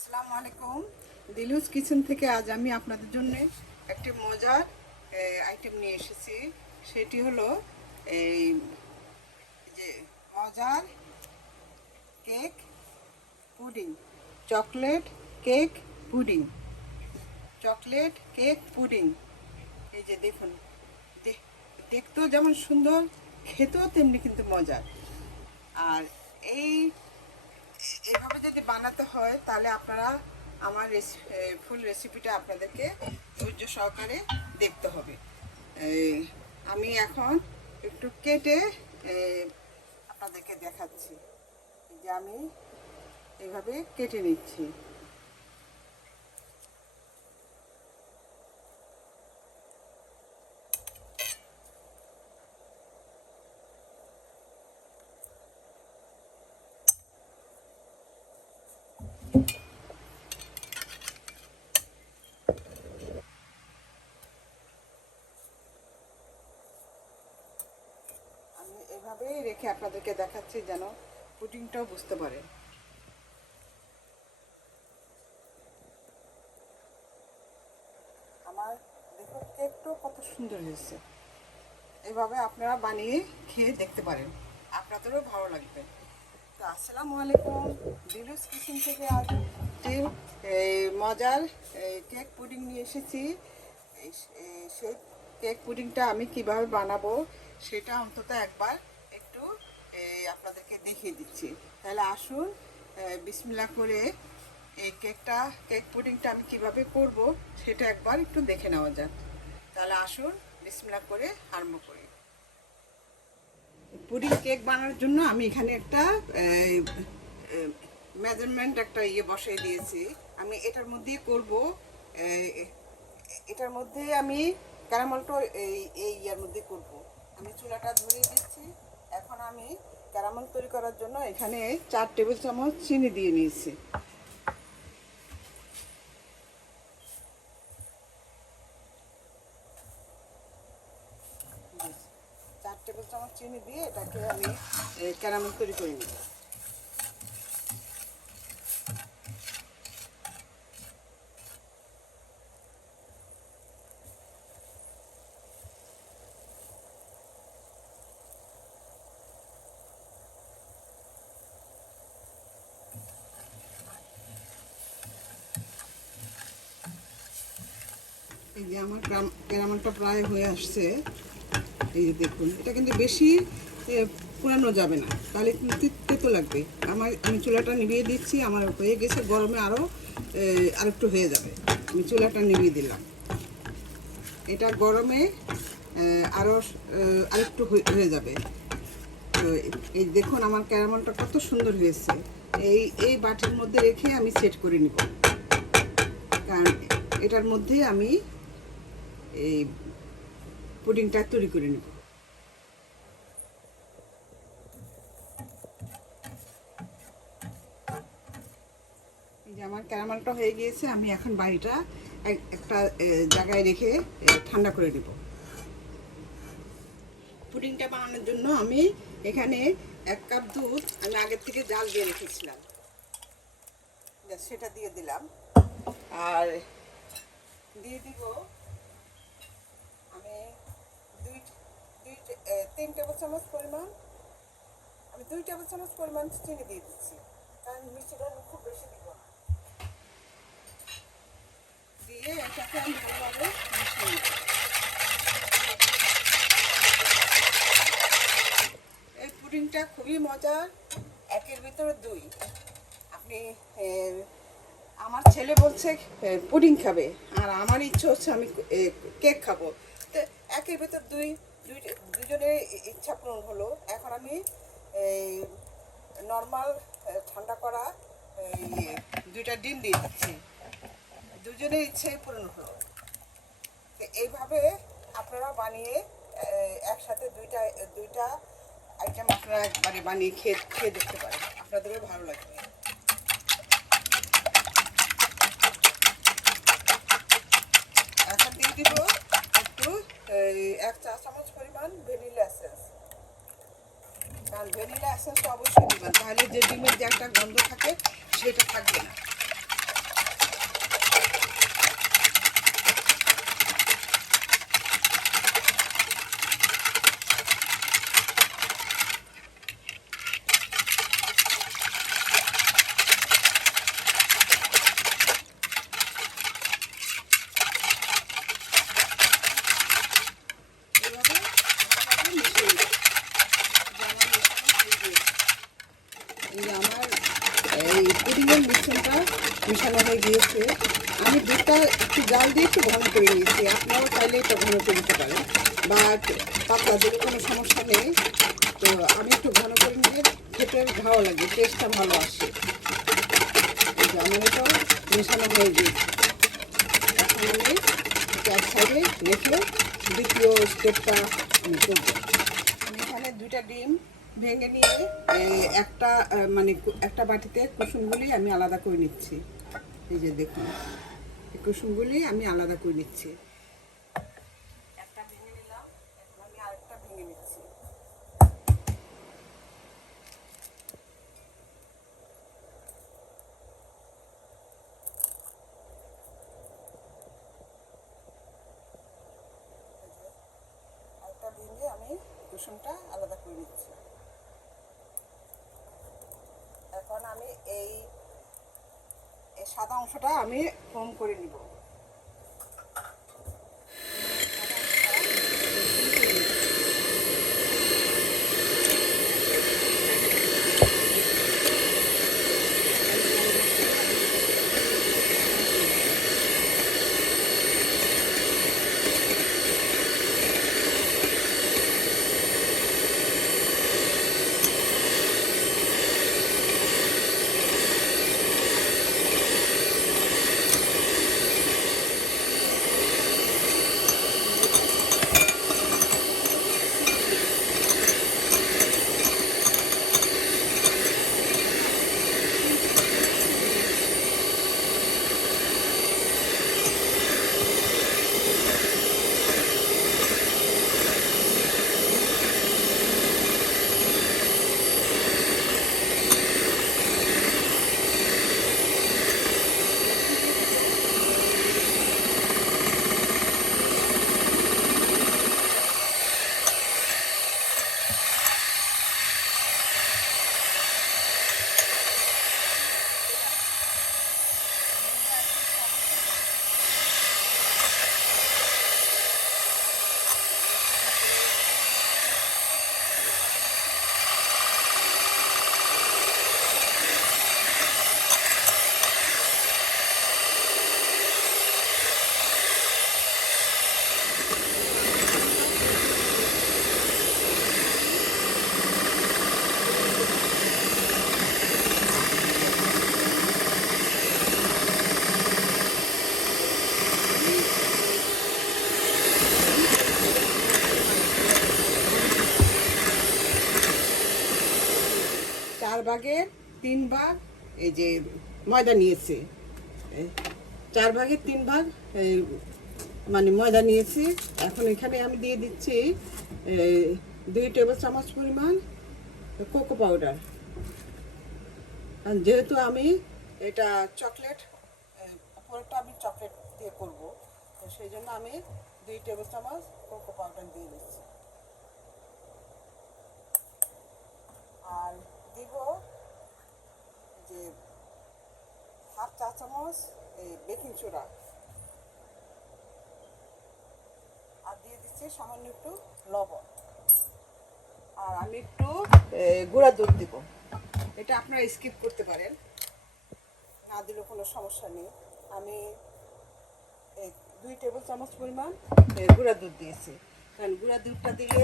আসসালামু আলাইকুম। দিলুস কিচেন থেকে আজ আমি আপনাদের জন্য একটি মজার আইটেম নিয়ে এসেছি। সেটি হলো এই যে মজার cake pudding, chocolate cake pudding, chocolate cake pudding. এই যে দেখুন, দেখতেও যেমন সুন্দর, খেতেও তেমনি কিন্তু মজার। আর এইভাবে যদি বানাতে হয় তাহলে আপনারা আমার ফুল রেসিপিটা আপনাদেরকে ধৈর্য সহকারে দেখতে হবে। আমি এখন একটু কেটে আপনাদেরকে দেখাচ্ছি যে আমি এইভাবে কেটে নিচ্ছি। এভাবেই রেখে আপনাদেরকে দেখাচ্ছি যেন পুডিংটাও বুঝতে পারেন। আমার দেখুন কেকটাও কত সুন্দর হয়েছে। এভাবে আপনারা বানিয়ে খেয়ে দেখতে পারেন, আপনাদেরও ভালো লাগবে। তো আসসালামু আলাইকুম, দিলুস কিচেন থেকে আজ এই মজার কেক পুডিং নিয়ে এসেছি। সেই কেক পুডিংটা আমি কিভাবে বানাবো সেটা অন্তত একবার একটু আপনাদেরকে দেখিয়ে দিচ্ছি। তাহলে আসুন বিসমিল্লাহ করে এই কেক পুডিংটা আমি কিভাবে করব সেটা একবার একটু দেখে নেওয়া যাক। তাহলে আসুন বিসমিল্লাহ করে আরম্ভ করি। পুডিং কেক বানানোর জন্য আমি এখানে একটা মেজারমেন্ট একটা বসিয়ে দিয়েছি। আমি এটার মধ্যেই করব। এটার মধ্যে আমি ক্যারামেলটা এই ইয়ার মধ্যে করব। আমি চুলাটা ধরিয়ে দিচ্ছি। এখন আমি ক্যারামেল তৈরি করার জন্য এখানে 4 টেবিল চামচ চিনি দিয়ে নিয়েছি। 4 টেবিল চামচ চিনি দিয়ে এটাকে আমি ক্যারামেল তৈরি করে নিব। এই যে আমার ক্যারামেলটা প্রায় হয়ে আসছে। এই যে দেখুন, এটা কিন্তু বেশি পুরানো যাবে না, তাহলে কিন্তু তেতো লাগবে। আমি চুলাটা নিভিয়ে দিচ্ছি। আমার হয়ে গেছে, গরমে আরেকটু হয়ে যাবে। আমি চুলাটা নিভিয়ে দিলাম। এটা গরমে আরেকটু হয়ে যাবে। তো এই দেখুন আমার ক্যারামেলটা কত সুন্দর হয়েছে। এই বাটির মধ্যে রেখে আমি সেট করে নিব, কারণ এটার মধ্যে আমি এই পুডিংটা তৈরি করে নেব। এই যে আমার ক্যারামেলটা হয়ে গিয়েছে। আমি এখন বাড়িটা একটা জায়গায় রেখে ঠান্ডা করে নেব। পুডিংটা বানানোর জন্য আমি এখানে 1 কাপ দুধ আমি আগের থেকে জাল দিয়ে রেখেছিলাম, সেটা দিয়ে দিলাম। আর দিয়ে দিব আমি 3 টেবিল চামচ পরিমাণ, আমি 2 টেবিল চামচ পরিমাণ চিনি দিয়ে দিচ্ছি, কারণ মিষ্টিটা আমি খুব বেশি দিব না। দিয়ে এটাকে আমি ভালোভাবে মিশিয়ে নেব। এই পুডিংটা খুবই মজার, 1-এর ভিতরে 2। আপনি আমার ছেলে বলছে পুডিং খাবে, আর আমার ইচ্ছে হচ্ছে আমি কেক খাবো। তো 1-এর ভিতর 2, দুজনের ইচ্ছা পূরণ হলো। এখন আমি নর্মাল ঠান্ডা করা 2টা ডিম দিয়ে দিচ্ছি, দুজনের ইচ্ছাই পূরণ হলো। তো এইভাবে আপনারা বানিয়ে একসাথে দুইটা আইটেম আপনারা একবারে বানিয়ে খেয়ে দেখতে পারেন, আপনাদেরও ভালো লাগবে। এখন দিয়ে দিব একটু 1 চা চামচ পরিমাণ ভ্যানিলা এসেন্স। কারণ ভ্যানিলা এসেন্সটা অবশ্যই দিবেন, তাহলে যে ডিমের যে একটা গন্ধ থাকে সেটা থাকবে না। কুসুমটা মিশানো হয়ে গিয়েছে। আমি দুধটা একটু জাল দিয়ে একটু ঘন করে নিয়েছি, আপনারাও চাইলে এটা ঘন করে দিতে পারেন বা পাতলা দিলে কোনো সমস্যা নেই। তো আমি একটু ঘন করে নিয়ে খেতে ভালো লাগে, টেস্টটা ভালো আসে। আমার এটা মেশানো হয়ে গিয়েছে। এখন আমি এক সাইডে রেখে দ্বিতীয় স্টেপটা আমি করবো। আমি এখানে 2টা ডিম ভেঙে নিয়ে একটা মানে একটা বাটিতে কুসুমগুলি আমি আলাদা করে নিচ্ছি। এই যে দেখুন, এই কুসুমগুলি আমি আলাদা করে নিচ্ছি। একটা ভেঙে নিলাম, এখন আমি আরেকটা ভেঙে নিচ্ছি। আরেকটা ভেঙে আমি কুসুমটা আলাদা করে নিচ্ছি। এখন আমি এই সাদা অংশটা আমি ফোম করে নিব। চার ভাগের 3 ভাগ এই যে ময়দা নিয়েছি, 4 ভাগের 3 ভাগ মানে ময়দা নিয়েছি। এখন এখানে আমি দিয়ে দিচ্ছি 2 টেবিল চামচ পরিমাণ কোকো পাউডার। যেহেতু আমি এটা চকলেট, উপরটা আমি চকলেট দিয়ে করবো, তো সেই জন্য আমি 2 টেবিল চামচ কোকো পাউডার দিয়ে দিচ্ছি। আর দিব যে হাফ চা চামচ বেকিং সোডা, আর দিয়ে দিচ্ছি সামান্য একটু লবণ। আর আমি একটু গুঁড়া দুধ দিব। এটা আপনারা স্কিপ করতে পারেন, না দিলেও কোনো সমস্যা নেই। আমি 2 টেবিল চামচ পরিমাণ গুঁড়া দুধ দিয়েছি, কারণ গুঁড়া দুধটা দিলে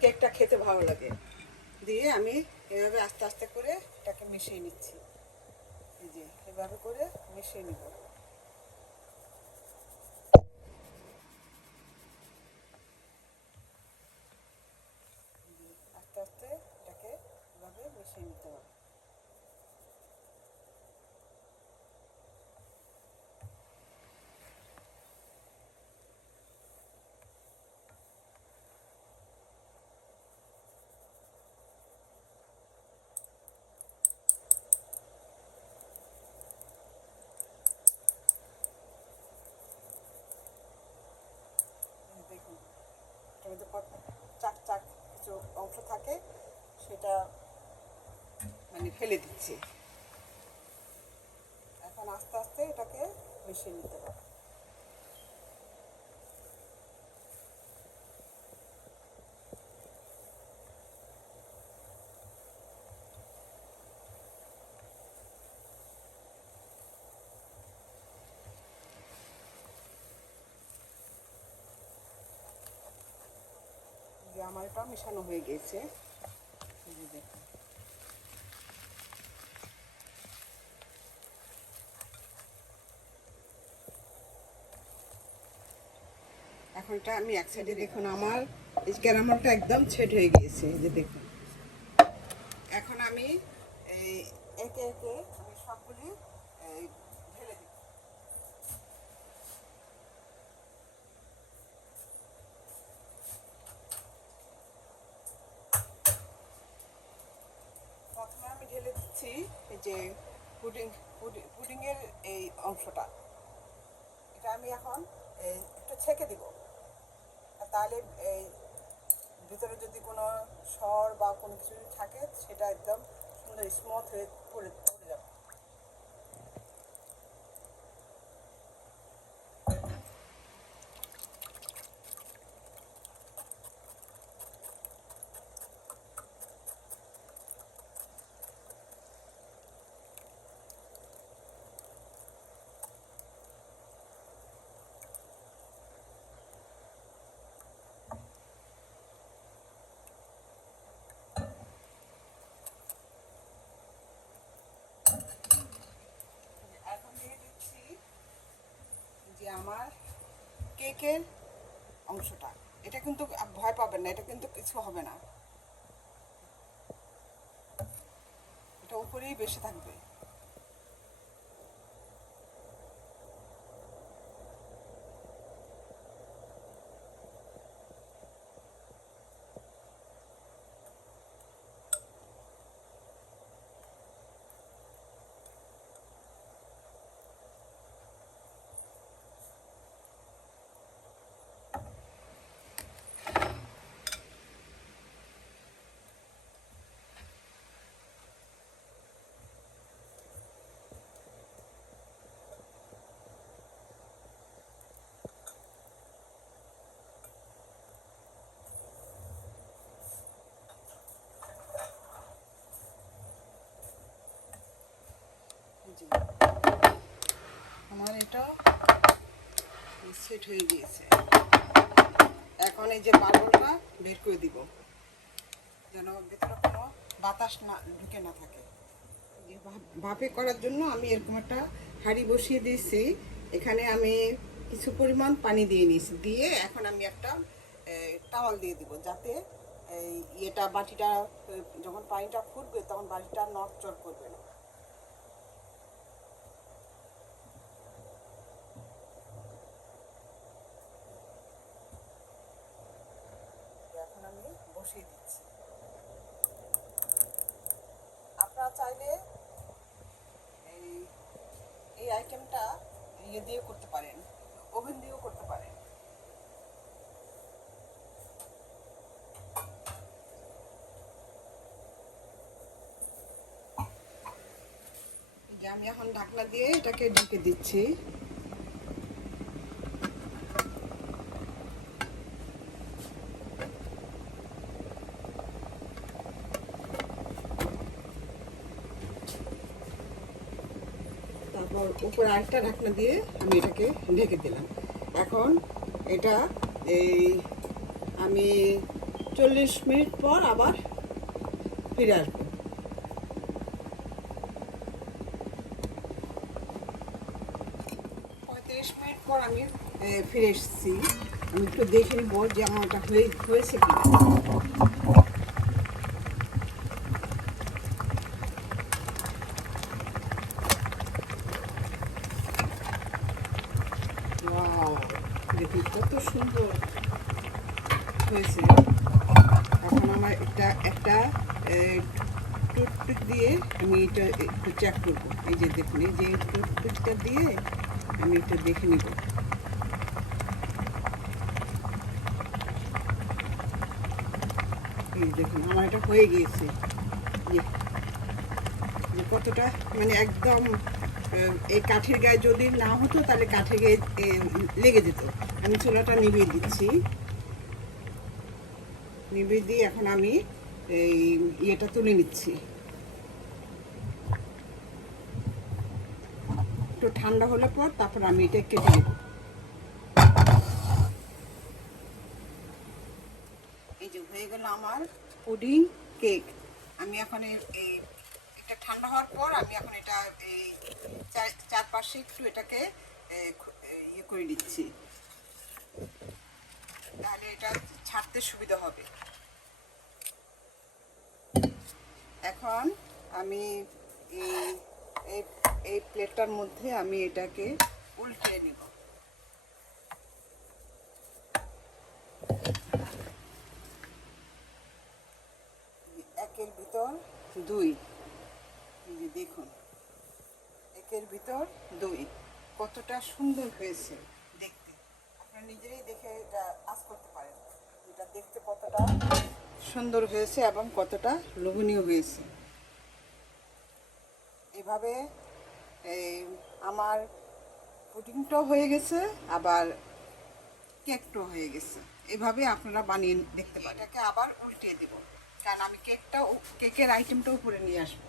কেকটা খেতে ভালো লাগে। দিয়ে আমি এভাবে আস্তে আস্তে করে এটাকে মিশিয়ে নিচ্ছি। এই যে এভাবে করে মিশিয়ে নিব। আস্তে আস্তে এটাকে এভাবে মিশিয়ে নিতে হবে। দেখুন এটার মধ্যে চাক চাক কিছু অংশ থাকে, সেটা মানে ফেলে দিচ্ছি। এখন আস্তে আস্তে এটাকে মিশিয়ে নিতে হবে। আমার এটা মেশানো হয়ে গেছে। এই যে দেখুন, এখন এটা আমি এক সাইডে, দেখুন আমার এই ক্যারামেলটা একদম সেট হয়ে গিয়েছে। এই যে দেখুন, এখন আমি এই একে একে আমি সবগুলি এই ঢেলে দিই। প্রথমে আমি ঢেলে দিচ্ছি এই যে পুডিংয়ের এই অংশটা, এটা আমি এখন একটু ছেঁকে দিব, তাহলে এই ভিতরে যদি কোনো সর বা কোনো কিছু যদি থাকে সেটা একদম সুন্দর স্মুথ হয়ে পড়ে যাবে। এখন দিয়ে দিচ্ছি যে আমার কেকের অংশটা, এটা কিন্তু ভয় পাবেন না, এটা কিন্তু কিছু হবে না, এটা উপরেই বেশি থাকবে। আমার এটা সেট হয়ে গিয়েছে। এখন এই যে বাবলটা বের করে দিব, যেন ভেতরে কোনো বাতাস না ঢুকে না থাকে। ভাপে করার জন্য আমি এরকম একটা হাঁড়ি বসিয়ে দিয়েছি, এখানে আমি কিছু পরিমাণ পানি দিয়ে নিয়েছি, দিয়ে এখন আমি একটা টাওয়াল দিয়ে দিব, যাতে ইয়েটা বাটিটা যখন পানিটা ফুটবে তখন বাটিটা নড়চড় করবে না। এখন আমি বসিয়ে দিচ্ছি। আপনারা চাইলে এই আইটেমটা ইয়ে দিয়ে করতে পারেন, ওভেন দিয়েও করতে পারেন। আমি এখন ঢাকনা দিয়ে এটাকে ঢেকে দিচ্ছি। তারপর উপরে আরেকটা ঢাকনা দিয়ে আমি এটাকে ঢেকে দিলাম। এখন এটা আমি 40 মিনিট পর আবার ফিরে আসবো। 35 মিনিট পর আমি ফিরে এসেছি। আমি একটু দেখে নিব যে আমার এটা হয়েছে কি। দেখুন কত সুন্দর হয়েছে। এখন আমার একটা টুথপিক দিয়ে আমি এটা একটু চেক করবো। এই যে দেখুন, এই যে টুথপিকটা দিয়ে আমি একটু দেখে নিব। এই দেখুন আমার এটা হয়ে গিয়েছে, যে কতটা মানে একদম এই কাঠের গায়ে যদি না হতো তাহলে কাঠের গায়ে লেগে যেত। আমি চুলাটা নিভিয়ে দিচ্ছি, নিভিয়ে দিয়ে এখন আমি এই ইয়েটা তুলে নিচ্ছি। একটু ঠান্ডা হলে পর তারপর আমি এটা কেটে নেব। এই যে হয়ে হলো আমার পুডিং কেক। আমি এখন এটা ঠান্ডা হওয়ার পর আমি এখন এটা এই চারপাশে একটু এটাকে ইয়ে করে দিচ্ছি, তাহলে এটা ছাড়তে সুবিধা হবে। এখন আমি এই এই এই প্লেটটার মধ্যে আমি এটাকে উল্টে নেব। একের ভিতর দুই, দেখুন একের ভিতর দুই কতটা সুন্দর হয়েছে দেখতে। আপনারা নিজেরাই দেখে এটা আঁচ করতে পারেন এটা দেখতে কতটা সুন্দর হয়েছে এবং কতটা লোভনীয় হয়েছে। এভাবে আমার পুডিংটাও হয়ে গেছে, আবার কেকটাও হয়ে গেছে। এভাবে আপনারা বানিয়ে দেখতে পারেন। এটাকে আবার উল্টিয়ে দিব, কারণ আমি কেকের আইটেমটা উপরে নিয়ে আসবো।